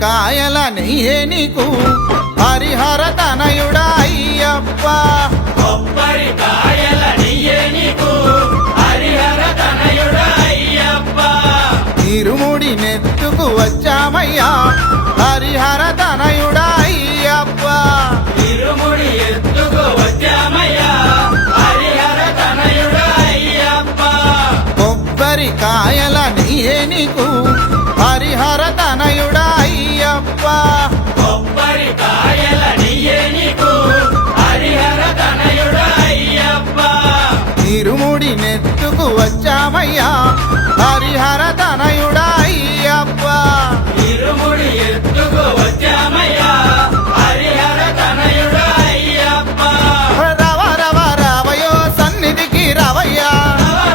కాయల నెయ్యే నీకు హరిహర తనయుడా అయ్యప్ప. కొబ్బరి కాయల నెయ్యే నీకు హరిహర తనయుడా అయ్యప్ప. ఇరుముడి నెత్తుకు వచ్చామయ్యా హరిహర తనయుడా అయ్యప్ప. ఇరుముడి ఎత్తుకు వచ్చామయ్యా హరిహర తనయుడా అయ్యప్ప. కొబ్బరి కాయల నెయ్యే నీకు హరిహర తనయుడా అయ్యప్ప. కొబ్బరి కాయల నెయ్యే నీకు హరిహర తనయుడా అయ్యప్ప. ఇరుముడి నెత్తుకు వచ్చామయ్యా హరిహర తనయుడా అయ్యప్ప. ఇరుముడి ఎత్తుకు వచ్చామయ్యా హరిహర తనయుడా అయ్యప్ప. రవ రవ రావయో సన్నిధికి రావయ్యా.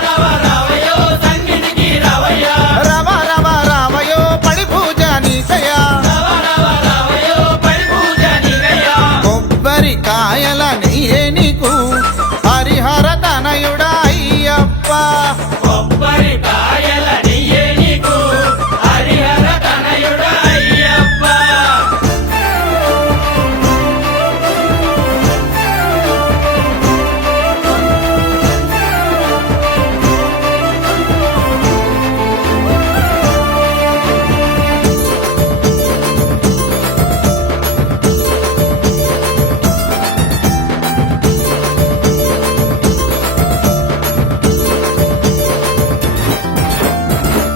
రవ రావయో సన్నిధికి రావయ్యా. రవ రవ రావయో పడి పూజ నీకయ్యా. రవ రావయో పడి పూజ నీకయ్యా. కొబ్బరి కాయల నెయ్యే నీకు హరిహర తనయుడా అయ్యప్ప. కొబ్బరి కాయల నెయ్యే నీకు హరిహర తనయుడా అయ్యప్ప.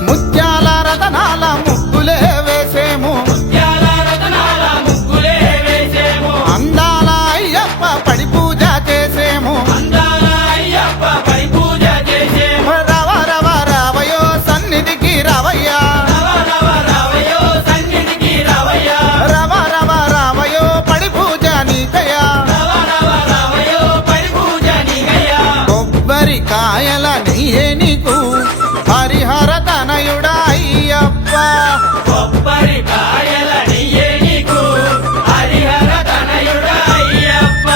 ముత్యాల రతనాల ముగ్గులే వేసేము ముత్యాల రతనాల ముగ్గులే వేసేము. అందాల అయ్యప్ప పడి పూజ చేసేము. అందాల అయ్యప్ప పడి పూజ చేసేము. రవ రవ రావయో సన్నిధికి రావయ్యా. రవ రావయో సన్నిధికి రావయ్యా. రవ రవ రావయో పడి పూజ నీకయ్యా. రవ రావయో పడి పూజ నీకయ్యా. కొబ్బరి కాయల నెయ్యే నీకు హరిహర తనయుడా అయ్యప్ప. కొబ్బరి కాయల నెయ్యే నీకు హరిహర తనయుడా అయ్యప్ప.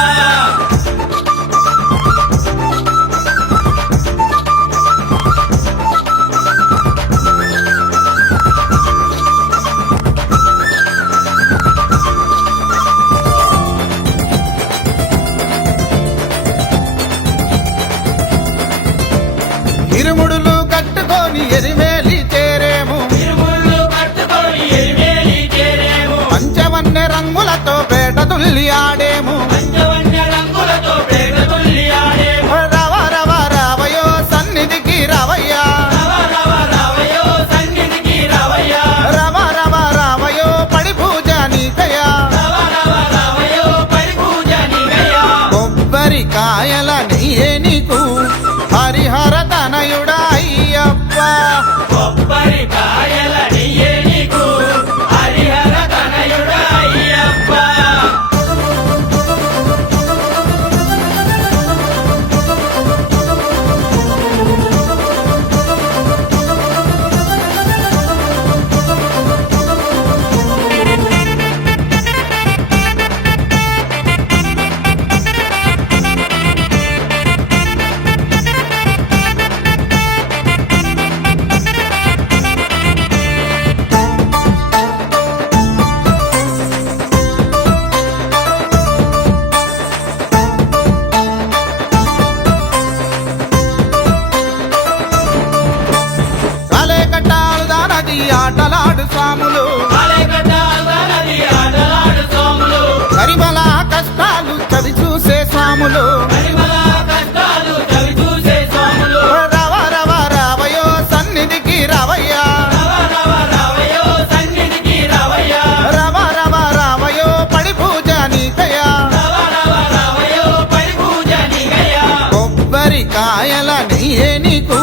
ఇరుముడులు కట్టుకొని ఎరివేలి చేరేము. తిరుముళ్ళు కట్టుకొని ఎరిమేలి చేరేము. పంచవన్నె రంగులతో పేట తుల్లి ఆడేము. పంచవన్య రంగులతో పేట తుల్లి ఆడేము. రవ రవ రావయో సన్నిధికి రావయ్యా. రవ రావయో సన్నిధికి రావయ్యా. రవ రవ రావయో పడి పూజ నీకయ్యా. రవ రావయో పడి పూజ నీకయ్యా. కొబ్బరి కాయల నెయ్యే నీకు హరిహర తనయుడా అయ్యప్ప. కొబ్బరి కాయల నెయ్యే నీకు హరిహర తనయుడా అయ్యప్ప. కలే కట్టాలు దానది ఆటలాడు సాములు. అలెగడ్డాలనది ఆటలాడు సోములు. కరిమల కష్టాలు చవి చూసే సాములు. పరిమళ కష్టాలు చవి చూసే కొబ్బరికాయల నెయ్యే నీకు